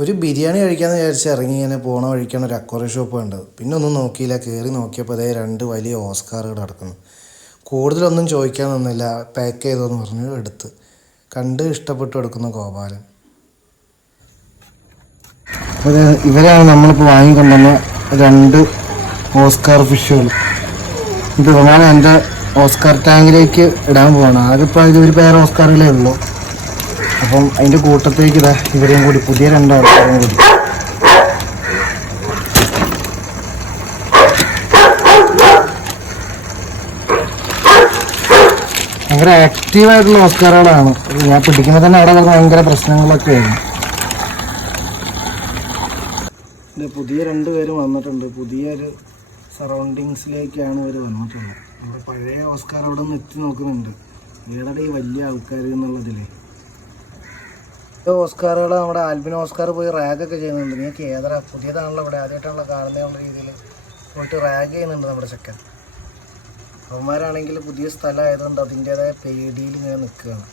ഒരു ബിരിയാണി കഴിക്കാമെന്ന് വിചാരിച്ച് ഇറങ്ങി ഇങ്ങനെ പോണ വഴിക്കാണ് ഒരു അക്വേറിയം ഷോപ്പ് കണ്ടത്. പിന്നെ ഒന്നും നോക്കിയില്ല, കയറി നോക്കിയപ്പോൾ അതേ 2 വലിയ ഓസ്കാറുകൾ കിടക്കുന്നു. കൂടുതലൊന്നും ചോദിക്കാൻ നിന്നില്ല, പാക്ക് ചെയ്തോന്ന് പറഞ്ഞു എടുത്ത്. കണ്ട് ഇഷ്ടപ്പെട്ടു എടുക്കുന്ന ഗോപാലൻ. അപ്പോൾ ഇവരാണ് നമ്മളിപ്പോൾ വാങ്ങിക്കൊണ്ടുവന്ന 2 ഓസ്കാർ ഫിഷുകൾ. ഇത് ഞാൻ എൻ്റെ ഓസ്കാർ ടാങ്കിലേക്ക് ഇടാൻ പോവാണ്. ആകെപ്പോൾ ഇത് ഒരു പേർ ഓസ്കാറുകളേ ഉള്ളൂ. അപ്പം അതിൻ്റെ കൂട്ടത്തേക്ക് ഇതാ ഇവരെയും കൂടി, പുതിയ 2 ആൾക്കാരെയും കൂടി. ഭയങ്കര ആക്റ്റീവായിട്ടുള്ള ഓസ്കാറുകളാണ്. ഞാൻ പിടിക്കുമ്പോൾ തന്നെ അവിടെ ഭയങ്കര പ്രശ്നങ്ങളൊക്കെ ആയിരുന്നു. പുതിയ 2 പേര് വന്നിട്ടുണ്ട്. പുതിയൊരു സറൗണ്ടിങ്സിലേക്കാണ് ഇവർ വന്നിട്ടുള്ളത്. നമ്മുടെ പഴയ ഓസ്കാർ അവിടെ നിന്ന് എത്തി നോക്കുന്നുണ്ട്, ഏതാണ് ഈ വലിയ ആൾക്കാർ എന്നുള്ളതിലേ. ഓസ്കാറുകൾ നമ്മുടെ ആൽബിൻ ഓസ്കാർ പോയി റാഗൊക്കെ ചെയ്യുന്നുണ്ട്. നിങ്ങൾക്ക് ഏതാ പുതിയതാണല്ലോ, ഇവിടെ ആദ്യമായിട്ടാണല്ലോ കാണുന്നതെന്നുള്ള രീതിയിൽ പോയിട്ട് റാഗ് ചെയ്യുന്നുണ്ട് നമ്മുടെ ചെക്കൻ. അവന്മാരാണെങ്കിൽ പുതിയ സ്ഥലമായതുകൊണ്ട് അതിൻ്റേതായ പേടിയിൽ ഇങ്ങനെ നിൽക്കുകയാണ്.